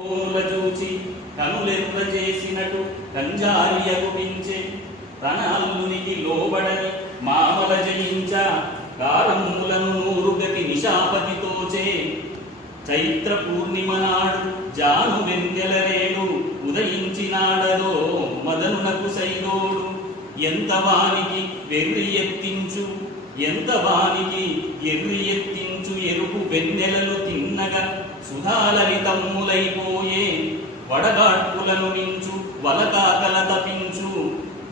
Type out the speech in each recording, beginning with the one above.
చూచి కనులెర్ర చేసినట్టు కంజారియ గుపించే తన లోబడని మామల జయించ గారమ్ములను నూరుగతి నిశాపతితోచే చైత్ర పూర్ణిమ నాడు జాను వెంగెలరేడు ఉదయించినాడదో మదనునకు సైగోడు ఎంత వానికి వెర్రి ఎత్తించు ఎంత వానికి ఎర్రి ఎత్తించు ఎరుపు వెన్నెలలు తిన్నగా సుధాలలితమ్ములైపోయే తమ్ములైపోయే మించు వలకాకల తపించు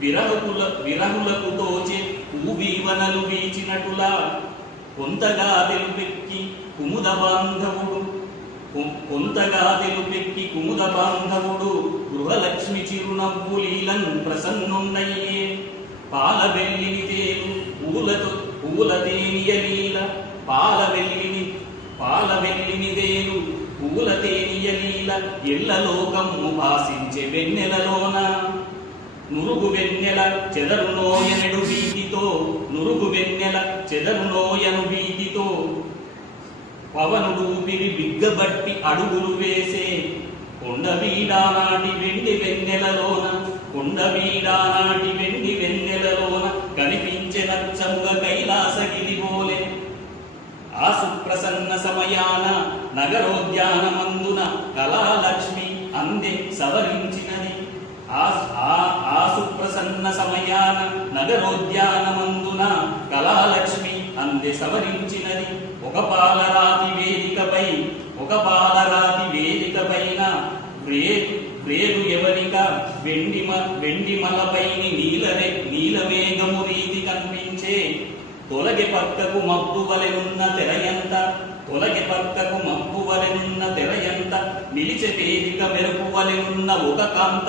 విరహుల విరహులకు తోచే పూవీవనలు వీచినటులా కొంతగా తెలుపెక్కి కుముద బాంధవుడు కొంతగా తెలుపెక్కి కుముద బాంధవుడు గృహలక్ష్మి చిరునవ్వులీలను ప్రసన్నున్నయ్యే. పాల వెల్లిని తేలు పూలతో పూల తేనియలీల పాల వెల్లిని పాల వెల్లిని దేలు పూల తేనియలీల లోకము భాసించే వెన్నెలలోన. నురుగు వెన్నెల చెదరు నోయనెడు వీధితో నురుగు వెన్నెల చెదరు నోయను వీధితో. పవనుడు ఊపిరి బిగ్గబట్టి అడుగులు వేసే కొండవీడా నాటి వెండి వెన్నెలలోన కొండవీడా నాటి వెండి వెన్నె సుప్రసన్న నగరోద్యానమందున కళాలక్ష్మి అందే సవరించినది. ఆ సుప్రసన్న సమయాన నగరోద్యానమందున కళాలక్ష్మి అందే సవరించినది. ఒక పాలరాతి వేదికపై ఒక పాలరాతి వేదికపైన ప్రే ఎవరిక? వెండి వెండిమలపైని నీలరే నీలమేఘము రీతి కనిపించే తొలగి పక్కకు మబ్బు వలెనున్న తెరయంత తొలగి పక్కకు మబ్బు వలెనున్న తెరయంత నిలిచే వేదిక మెరుపు వలెనున్న ఒక కాంత.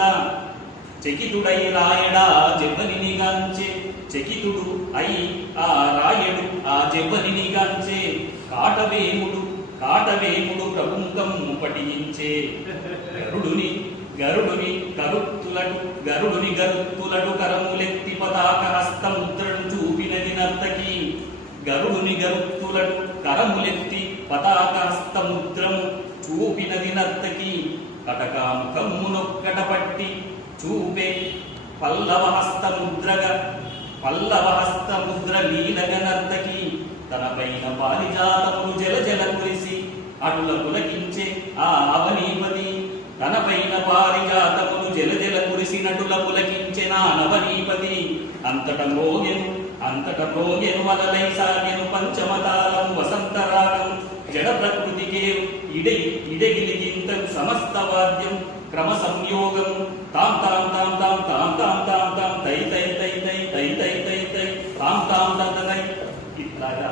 చకితుడై రాయడా జవ్వనిని గాంచే చకితుడు అయి ఆ రాయడు ఆ జవ్వనిని గాంచే. కాటవేముడు కాటవేముడు ప్రభుముఖం పఠించే గరుడుని గరుడుని కరుత్తులటు గరుడుని గరుత్తులటు కరములెత్తి పతాక హస్తం గరుడుని గరుత్తులను కరములెత్తి పతాకాస్తముద్రము చూపినది నర్తకి కటకాముఖమునొక్కట పట్టి చూపే పల్లవ పల్లవహస్తముద్ర లీలగ నర్తకి తనపైన పారిజాతములు జల జల కురిసి అటుల పులకించే ఆ అవనీపతి తనపైన పారిజాతములు జల జల కురిసినటుల పులకించిన నవనీపతి అంతట మోగెను అంతట మోగెను వదలై సాగెను పంచమతాలం వసంతరాగం జడ ప్రకృతికే ఇడై ఇడగిలిగింతం సమస్త వాద్యం క్రమ సంయోగం తాం తాం తాం తాం తాం తాం తాం తాం తై తై తై తై తై తై తై తై తాం తాం తై ఇట్లాగా